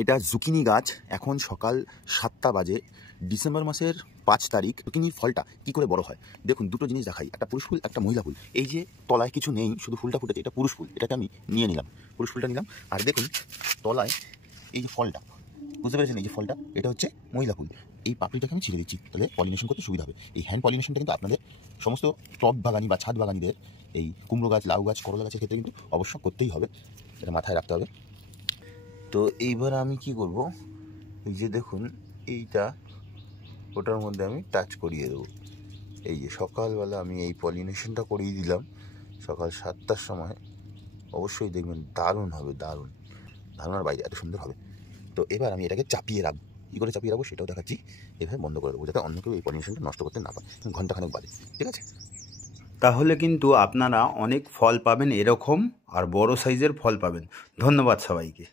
এটা জুকিনি গাছ। এখন সকাল 7টা বাজে, ডিসেম্বর মাসের 5 তারিখ। জুকিনির ফলটা কি করে বড় হয় দেখুন। দুটো জিনিস দেখাই, একটা পুরুষ ফুল, একটা মহিলা ফুল। এই যে তলায় কিছু নেই, শুধু ফুলটা ফুটেছে, এটা পুরুষ ফুল। এটাকে আমি নিয়ে নিলাম, পুরুষ ফুলটা নিলাম। আর দেখুন তলায় এই যে ফলটা, বুঝতে পেরেছেন? এই যে ফলটা, এটা হচ্ছে মহিলা ফুল। এই পাপড়িটাকে আমি ছিঁড়ে দিচ্ছি, তাহলে পলিনেশন করতে সুবিধা হবে। এই হ্যান্ড পলিনেশনটা কিন্তু আপনাদের সমস্ত টব বাগানি বা ছাদ বাগানিদের এই কুমড়ো গাছ, লাউ গাছ, করলা গাছের ক্ষেত্রে কিন্তু অবশ্য করতেই হবে, এটা মাথায় রাখতে হবে। তো এইবার আমি কি করব, এই যে দেখুন এইটা, ওটার মধ্যে আমি টাচ করিয়ে দেবো। এই যে সকালবেলা আমি এই পলিনেশনটা করিয়ে দিলাম সকাল 7টার সময়। অবশ্যই দেখবেন দারুণ হবে, দারুণ ধারণার বাইরে, এত সুন্দর হবে। তো এবার আমি এটাকে চাপিয়ে রাখবো। কী করে চাপিয়ে রাখবো সেটাও দেখাচ্ছি। এভাবে বন্ধ করে দেবো, যাতে অন্য কেউ এই পলিনেশনটা নষ্ট করতে না পারে, ঘন্টাখানেক বাদে। ঠিক আছে? তাহলে কিন্তু আপনারা অনেক ফল পাবেন এরকম, আর বড় সাইজের ফল পাবেন। ধন্যবাদ সবাইকে।